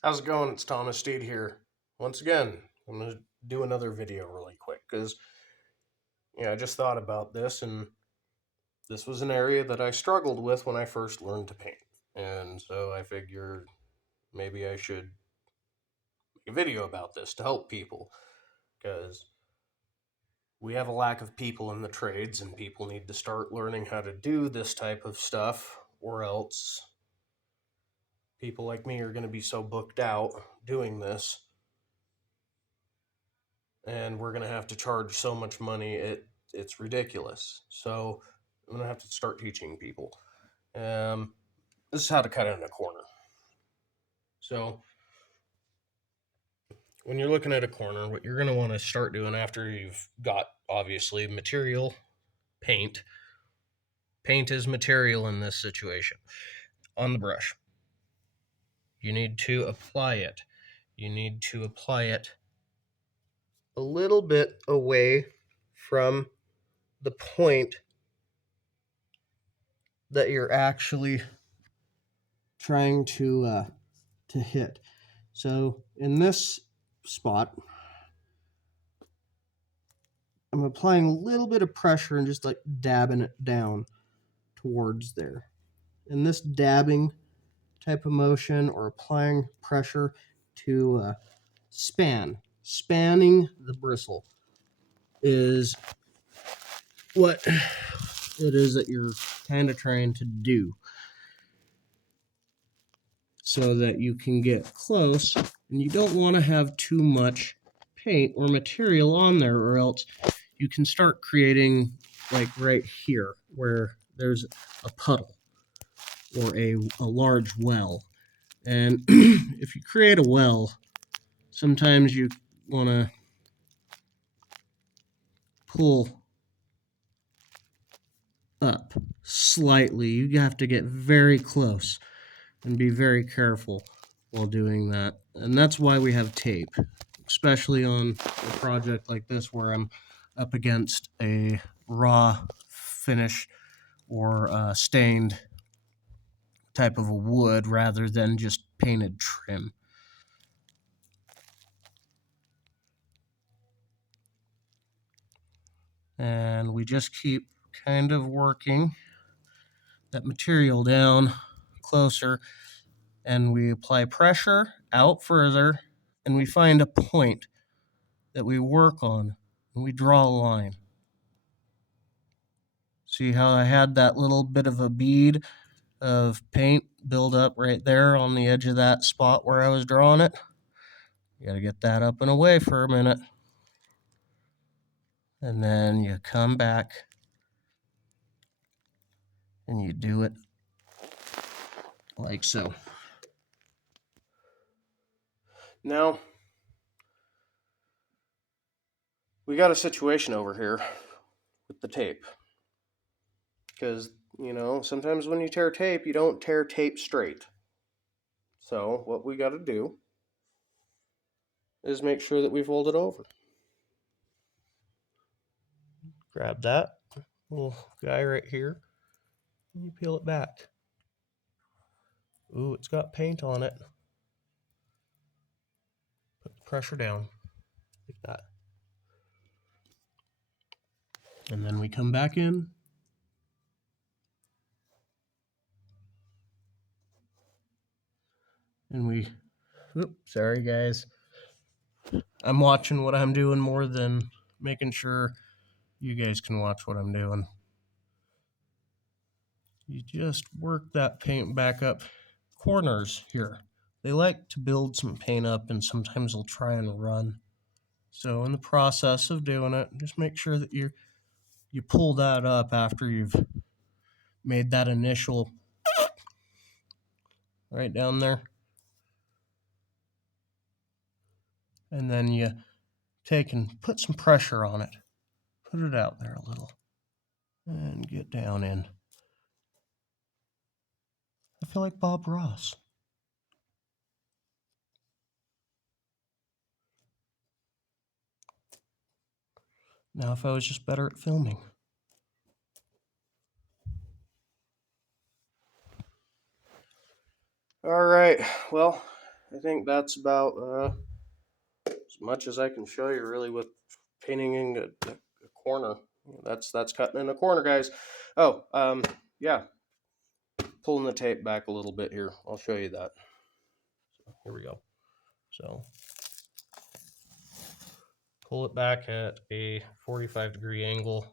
How's it going? It's Thomas Steed here. Once again, I'm going to do another video really quick because, I just thought about this, and this was an area that I struggled with when I first learned to paint. And so I figured maybe I should make a video about this to help people because we have a lack of people in the trades, and people need to start learning how to do this type of stuff, or else people like me are going to be so booked out doing this, and we're going to have to charge so much money it's ridiculous. So I'm going to have to start teaching people. This is how to cut it in a corner. So when you're looking at a corner, what you're going to want to start doing after you've got obviously material, paint. Paint is material in this situation. On the brush, you need to apply it. You need to apply it a little bit away from the point that you're actually trying to hit. So in this spot, I'm applying a little bit of pressure and just like dabbing it down towards there. And this dabbing type of motion, or applying pressure to spanning the bristle, is what it is that you're kind of trying to do, so that you can get close, and you don't want to have too much paint or material on there, or else you can start creating, like right here where there's a puddle or a large well. And if you create a well, sometimes you want to pull up slightly. You have to get very close and be very careful while doing that. And that's why we have tape, especially on a project like this where I'm up against a raw finish or stained type of a wood rather than just painted trim. And we just keep kind of working that material down closer, and we apply pressure out further, and we find a point that we work on, and we draw a line. See how I had that little bit of a bead of paint build up right there on the edge of that spot where I was drawing it? You got to get that up and away for a minute. And then you come back and you do it like so. Now, we got a situation over here with the tape. Because, sometimes when you tear tape, you don't tear tape straight. So, what we got to do is make sure that we fold it over. Grab that little guy right here, and you peel it back. Ooh, it's got paint on it. Put the pressure down, like that. And then we come back in. And sorry guys. I'm watching what I'm doing more than making sure you guys can watch what I'm doing. You just work that paint back up. Corners here, they like to build some paint up, and sometimes they'll try and run. So in the process of doing it, just make sure that you pull that up after you've made that initial right down there. And then you take and put some pressure on it. Put it out there a little. And get down in. I feel like Bob Ross. Now if I was just better at filming. All right, well, I think that's about as much as I can show you really with painting in a corner. That's cutting in a corner, guys. Oh, yeah, pulling the tape back a little bit here. I'll show you that. So here we go. So pull it back at a 45-degree angle.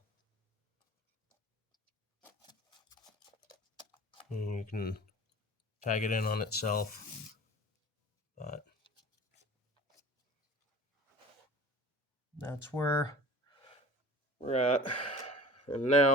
And you can tag it in on itself. But that's where we're at. And now